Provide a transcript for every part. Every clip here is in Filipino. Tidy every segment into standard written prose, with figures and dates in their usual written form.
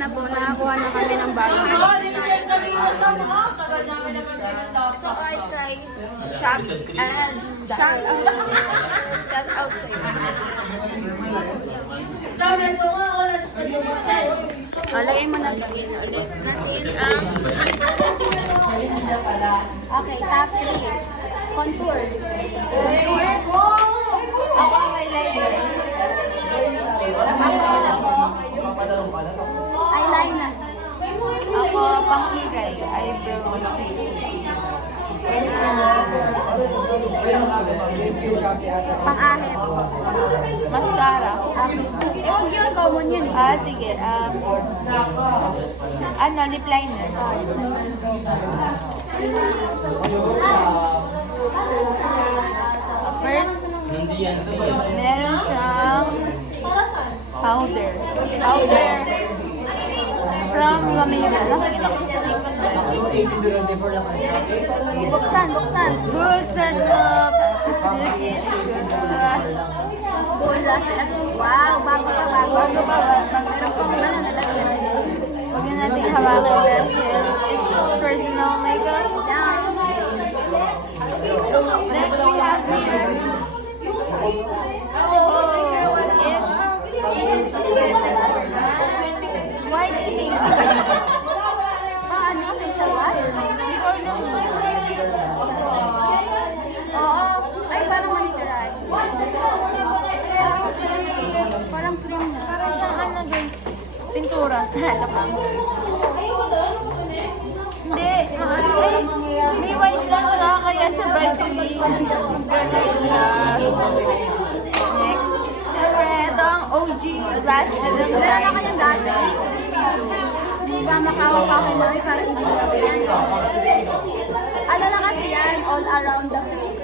Na po, nakakuha na kami ng bago. Ito ay kay Shout and Shout out. Shout out sa iyo. Lagay mo na lagay na ulit natin ang okay, top 3. Contour. Contour. Ako ang highlighter. Eyeliner. Ako pangkilay. Eyebrow. Pang-ahit. Mascara. Huwag yun. Common yun eh. Sige. Lip liner. First, meron siyang powder. Powder from Lamera. Nakikita ko sa Naples. Buksan. Buksan mo. Wow, bago pa. Meron pang nalagyan. Huwag na natin hawakan dahil it's personal makeup. Next we have here. Whitening. Paano? Facial wash? Oo. Ay, parang moisturize. Parang cream na. Parang siyang guys. Pintura. Hindi. May white na siya, kaya sa brightening. Ganun siya. Next. Siyempre, ito ang OG Blush and Lip Liner. Meron na kayong dati. Di ba makawa-kawa na rin para hindi na yan. Ano na kasi yan? All around the face.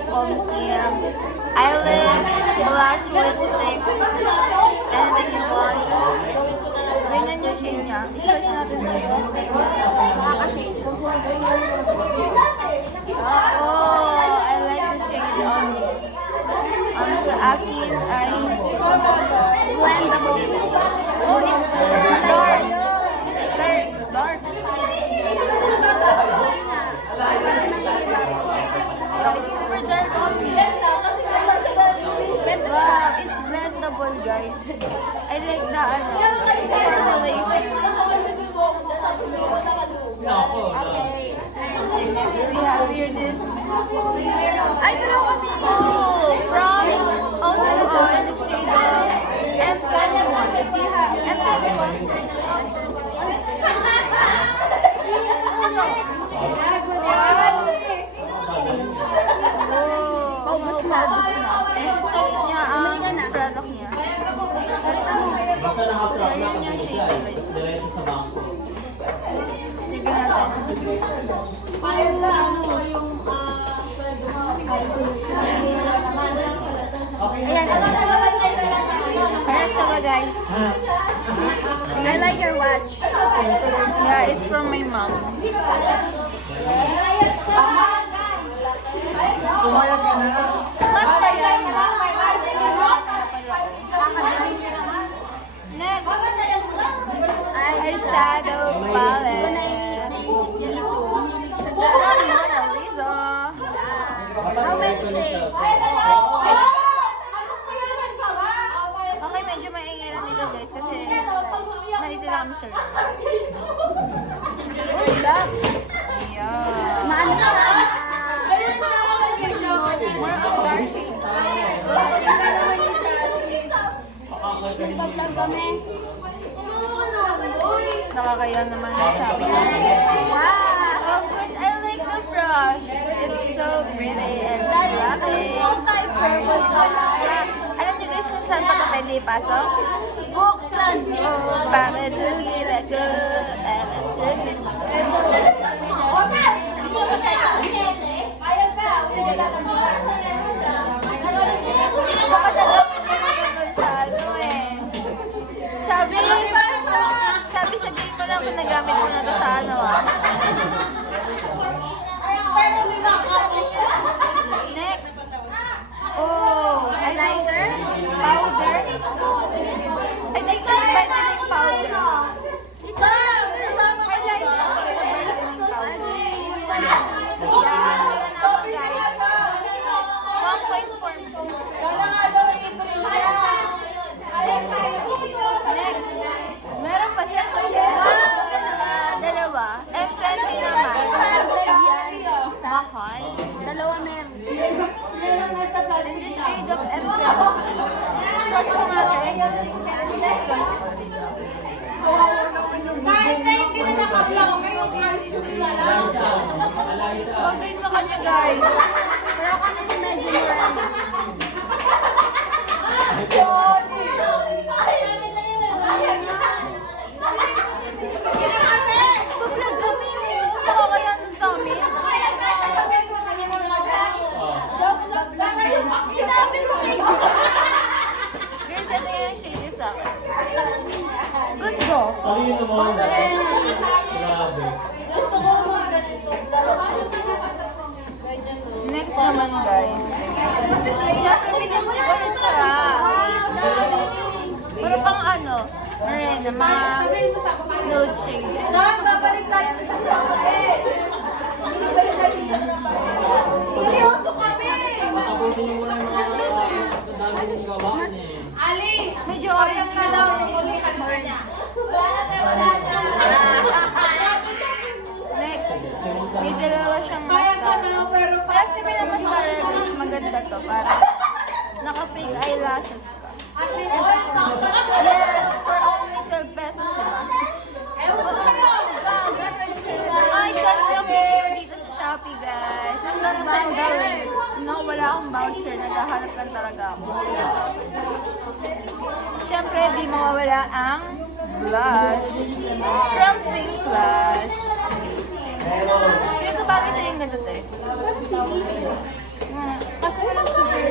Eyelids, blush, lipstick, anything you want. Ganyan yung shade niya. I-search natin sa'yo. Makaka-shade. Oh, I like the shade of sa akin ay blendable. Oh, it's dark. Dark. It's super dark on me. Wow, it's blendable, guys. I like the formulation. Okay. Next we have here this. I don't know what this is. From Only the shade of M21. If you have M21. Paubos na. Nasusulit niya ang product niya. Ganyan yung shade, guys. Sige natin. Ayan. Para sa guys. I like your watch. Yeah, it's from my mom. Pumayag ka na. Mat kaya niya? Next. Eyeshadow palette. Mona Lisa. How many shades? 6 shades. Okay, medyo maingay lang dito guys kasi nandito lang kami sir. Yeah. Maano ka na? More of dark shade. Nagpa-vlog kami. Nakakaya naman sabi niya. Wow! Of course, I like the brush. It's so pretty and fluffy. Multi-purpose pala. Alam niyo guys kung saan pa ito pwede ipasok? Buksan! Oh, bakit nagila ko? Baka nagamit niya naman sa ano eh. Sabihin mo lang kung nagamit mo na ito sa ano ah. Next. Oh, highlighter, powder. I think it's brightening powder. Bagay sa kanya, guys. Pero kami si medyo marami. Sobrang kami. Nakakaya nun sa amin. Sinabi mo kayo. Guys, ano yung shade sa akin? Ganda. Talino mo. Grabe. Next naman, guys. Siyempre, pinipsik ulit siya. Pero pang ano, Marina, mga nude shade. Babalik tayo sa isang babae. Babalik tayo sa isang babae. Seryoso kami. Tapusin niyo muna yung mga dami yung gawaan eh. Ali! Medyo orange na daw ng ulikan mo niya. Next, may dalawa siyang mascara. Plus, di ba na mascara, guys, maganda to. Para naka-fake eyelashes ka. Yes, for only 12 pesos, di ba? Ay, ganda yung pili ko dito sa Shopee, guys. Ang ganda sa gawin. No, wala akong voucher. Naghahanap lang talaga ako. Siyempre, di mawawala ang blush. From Pink Blush. Pili ko bagay sa'yo yung ganito, eh. Kasi walang super.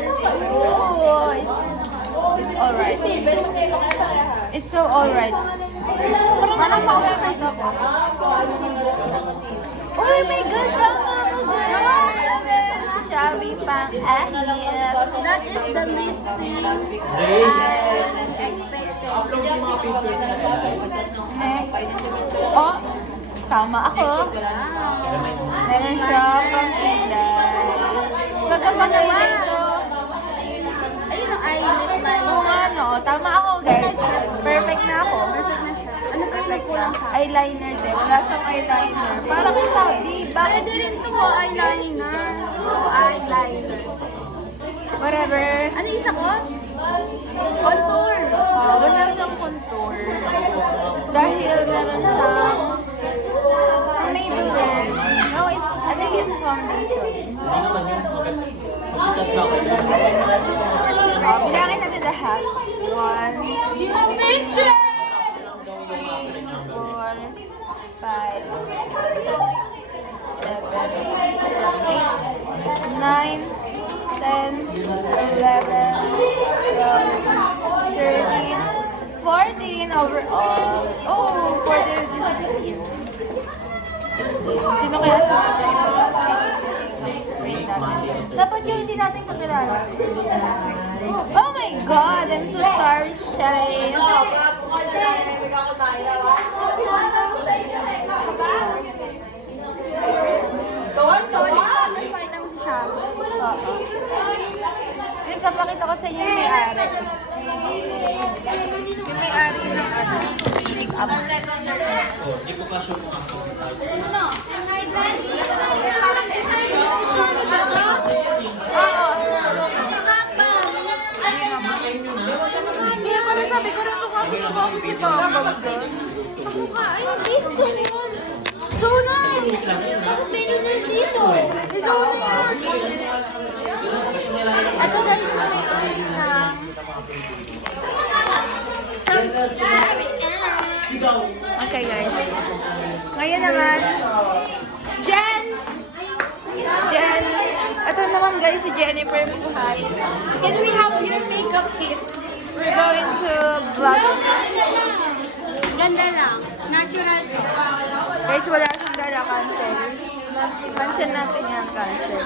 Oh, it's alright. It's so alright. Parang ma-outside ako. Oh my God! Baka sa Shopee pang ahit. That is the least thing I expected. Upload yung mga pictures na Next. Oh! Tama ako. Meron siya pang kilay. Gagamba naman ito. Ayun ang eyelid man. Oo nga, no. Tama ako, guys. Perfect na ako. Perfect na siya. Ano pa yung nagkulang sa eyeliner din? Wala siyang eyeliner. Para kay Shopee. Pwede rin ito mo, eyeliner. Eyeliner. Whatever. Ano yung isa ko? Contour. Wala siyang contour. Dahil meron siyang Maybelline. No, I think it's foundation. Hindi naman yun. Mag-chat sa akin. Bilangin natin lahat. 1, 4, 5, 7, 8, 9, 10, 11, 12, 13, 14 overall. Oh, 14, 16. Sino kaya sa straight natin? Dapat yung hindi natin kakilala. Oh my God! I'm so sorry, Shay. Please, papakita ko sa inyo yung may-ari. Yung may-ari ng ano, make-up. Hindi ko ka sure kung ano Hindi, pala sabi ko rin kung ako ako si Papa. Kamukha, ay, hindi, Sunan! Sunan! Tingnan dito! Sunan! Ito guys, yung may-ari ng okay guys. Ngayon naman, Jen! Ito naman guys, si Jennifer Buhay. Can we have your makeup kit? We're going to vlog. Ganda lang. Natural to. Guys, wala siyang dala cancel. Cancel natin yan, cancel.